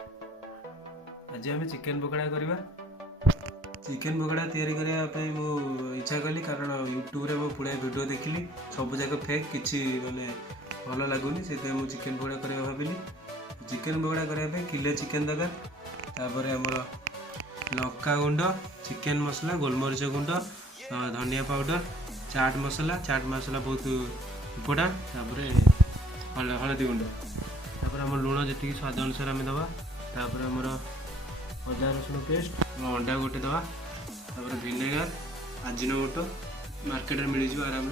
आज आम चिकेन पकोड़ा करवा। चिकेन पकोड़ा तैयारी करने मु इच्छा कली कारण यूट्यूब रे मु पुणे वीडियो देखिली सब जाक फेक किसी माने भल लगुनि से चिकेन पकोड़ा करवा भाविली। चिकेन पकोड़ा करने किले चिकेन दरकार तापर आमर लंका गुंड चिकेन मसला गोलमरीच गुंड धनिया पाउडर चाट मसला बहुत इम्पोर्टाट तापर हलदी गुंड तापर आम लुण जी स्वाद अनुसार आम दवा तापर आमर अदा रसुण पेस्ट अंडा गोटे दवा तापर विनेगार आजिनोमोटो मार्केट में मिल आराम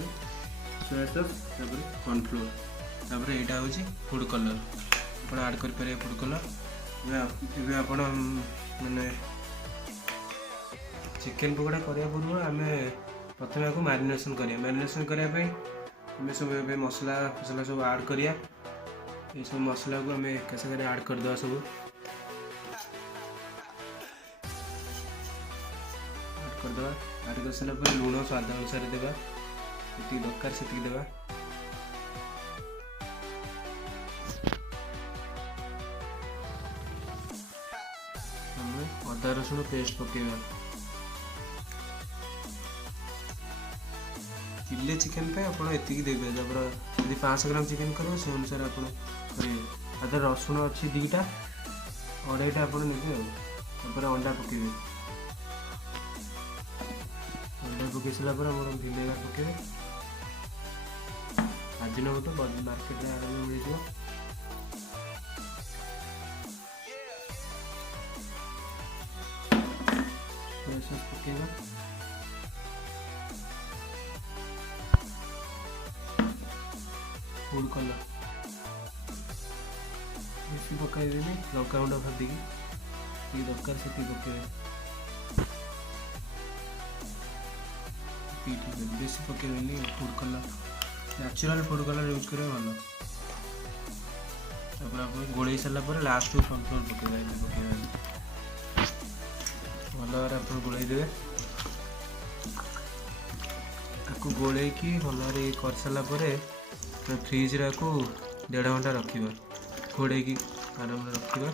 सोया सॉस तापर कॉर्नफ्लोर तापर यहाँ हूँ फूड कलर आप आड कर फूड कलर आप माने चिकेन पकोड़ा करने पूर्व आम प्रथम आपको मैरिनेशन करने आम सब मसला फसला सब आड करिया ये सब मसला को आम एक साथ आड करदे सब आड करदे आड कर सारा लुण स्वाद अनुसार देवा जी दरकार से देवा अदा रसुण पेस्ट पकेवा किले चिकेन पे आप एतिकी देवे यदि 500 ग्राम चिकेन करेंगे से अनुसार आप करेंगे रसुण अच्छी दीटा अढ़ाईटा आप ने अंडा पकेबे अंडा पकई सारापर विनेगार पकेबे आजिनोमोटो मार्केट में आराम मिल जाए सोया सॉस पकेबा फूड कलर बेसी पकईबे लंका गुंड भादिकी दरकार से पकड़े बेसी पकड़े food colour natural food colour use करें भल तापर आप गोल सारापर लास्ट कॉर्नफ्लोर पकड़ा भल भाव आप गोल देवे आपको गोल भल कर सारापर फ्रिज को 1.5 घंटा रखा घोड़े की आराम रखा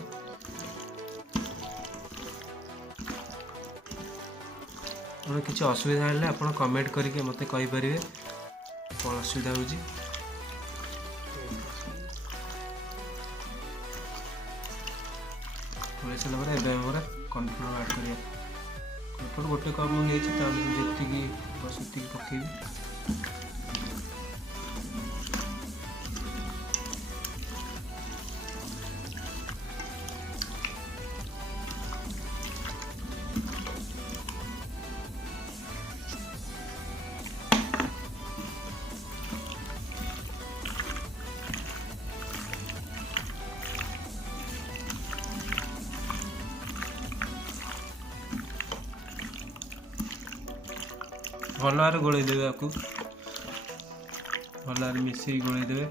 किसी असुविधा है आप कमेंट करके मत कहींपर कौन असुविधा हो सारापर कॉर्नफ्लोर आड करिया कॉर्नफ्लोर गोटे कप मुझे जी पकेबी भल भाव गोल देवे आपको भल भाव मिसई गोल देवे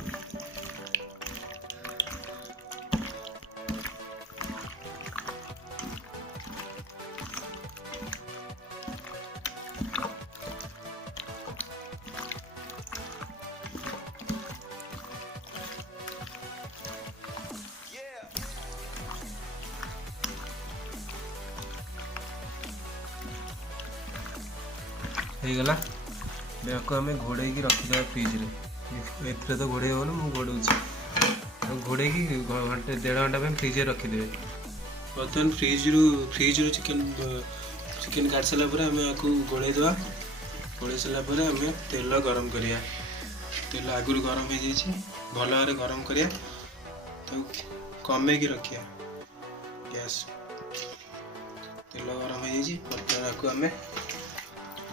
गला को आम घोड़े रखीद फ्रिज रे ए तो घोड़े हो मुझे घोड़े घोड़े घंटे 1.5 घंटा फ्रिज रखीदे बर्तमान फ्रिज रु चिकेन काट सारापर आम आपको गोल सारापर आम तेल गरम करिया तेल आगुरी गरम हो जाए भल भाव गरम करिया तो कमे की रखिया गैस तेल गरम हो जाए बर्तमान आपको आम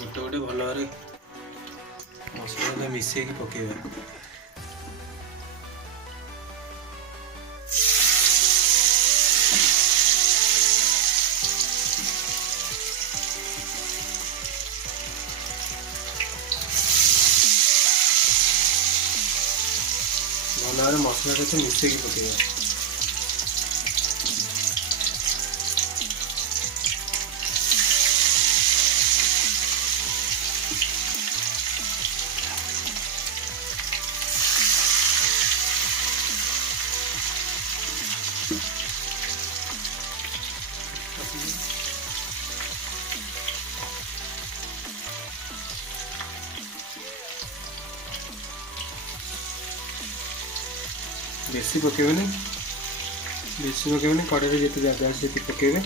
गोटे गोटे भल भाव मसला मिसई पकेबा भल भाव मसला सहित मिसई पकेबा ବେଶୀ ପକେଇବେନି, କଡ଼େଇରେ ଯେତେ ଜାଗା ଅଛି ସେତିକି ପକେଇବେ।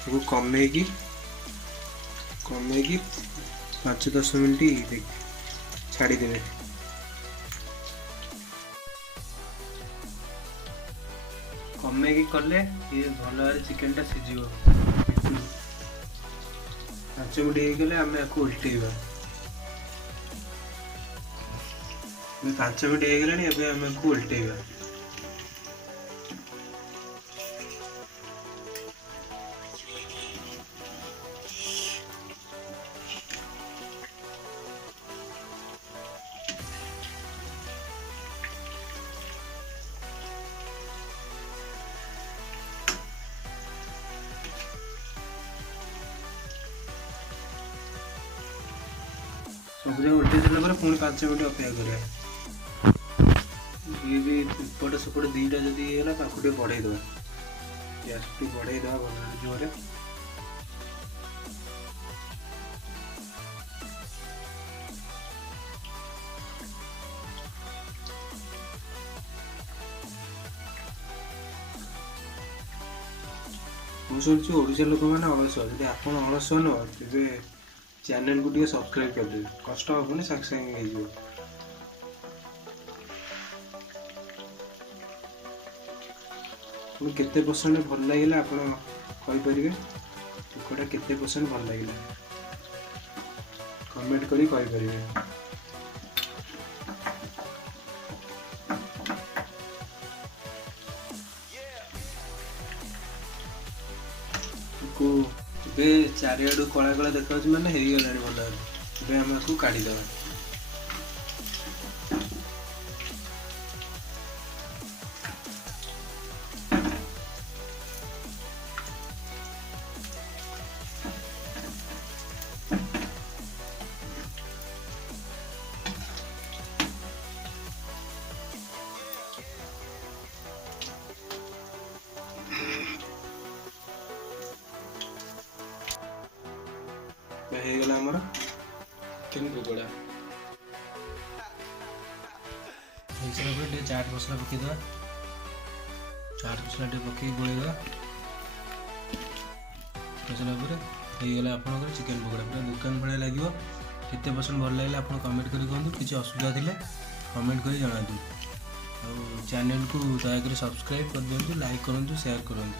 ତାକୁ କମେଇକି 5-10 ମିନିଟ୍ ଛାଡ଼ିଦେବେ। କମେଇକି କଲେ ଇଏ ଭଲ ଭାବରେ ଚିକେନଟା ସିଝିବ। 5 ମିନିଟ୍ ହେଇଗଲେ ଆମେ ଆକୁ ଓଲଟେଇବା। 5 ମିନିଟ୍ ହେଇଗଲାଣି, ଏବେ ଆମେ ଆକୁ ଓଲଟେଇବା। ସବୁଯାକ ଉଲ୍ଟେଇ ସାରିଲା ପରେ ପୁଣି 5 ମିନିଟ୍ ଅପେକ୍ଷା କରିବା। ଇଏ ବି ଏପଟ ସେପଟ ଦୁଇଟା ଯଦି ହେଇଗଲା ତାକୁ ଟିକେ ବଢ଼େଇଦେବା, ଗ୍ୟାସ୍ ଟିକେ ବଢ଼େଇଦେବା ଭଲ ଜୋରରେ। ମୁଁ ଶୁଣିଛି ଓଡ଼ିଶା ଲୋକମାନେ ଅଳସୁଆ, ଯଦି ଆପଣ ଅଳସୁଆ ନୁହଁ ତେବେ ଚ୍ୟାନେଲକୁ ଟିକେ ସବସ୍କ୍ରାଇବ୍ କରିଦେବେ, କଷ୍ଟ ହେବନି, ସାଙ୍ଗେ ସାଙ୍ଗେ ହେଇଯିବ। ଆପଣ କେତେ ପରସେଣ୍ଟ ଭଲ ଲାଗିଲା ଆପଣ କହିପାରିବେ, କୁକୁଡ଼ା କେତେ ପରସେଣ୍ଟ ଭଲ ଲାଗିଲା କମେଣ୍ଟ କରି କହିପାରିବେ। ଏବେ ଚାରିଆଡ଼ୁ କଳା କଳା ଦେଖାଯାଉଛି ମାନେ ହେଇଗଲାଣି ଭଲ ଭାବରେ। ଏବେ ଆମେ ଆକୁ କାଢ଼ିଦେବା। ହେଇଗଲା ଆମର ଚିକେନ ପକୋଡ଼ା। ହେଇସାରିଲା ପରେ ଟିକେ ଚାଟ୍ ମସଲା ପକେଇଦେବା। ଚାଟ୍ ମସଲା ଟିକେ ପକେଇକି ଗୋଳେଇଦେବା। ହେଇସାରିଲା ପରେ ହେଇଗଲା ଆପଣଙ୍କର ଚିକେନ ପକୋଡ଼ା, ପୁରା ଦୋକାନ ଭଳିଆ ଲାଗିବ। କେତେ ପରସେଣ୍ଟ ଭଲ ଲାଗିଲା ଆପଣ କମେଣ୍ଟ କରି କୁହନ୍ତୁ। କିଛି ଅସୁବିଧା ଥିଲେ କମେଣ୍ଟ କରି ଜଣାନ୍ତୁ। ଆଉ ଚ୍ୟାନେଲକୁ ଦୟାକରି ସବସ୍କ୍ରାଇବ୍ କରିଦିଅନ୍ତୁ, ଲାଇକ୍ କରନ୍ତୁ, ସେୟାର କରନ୍ତୁ।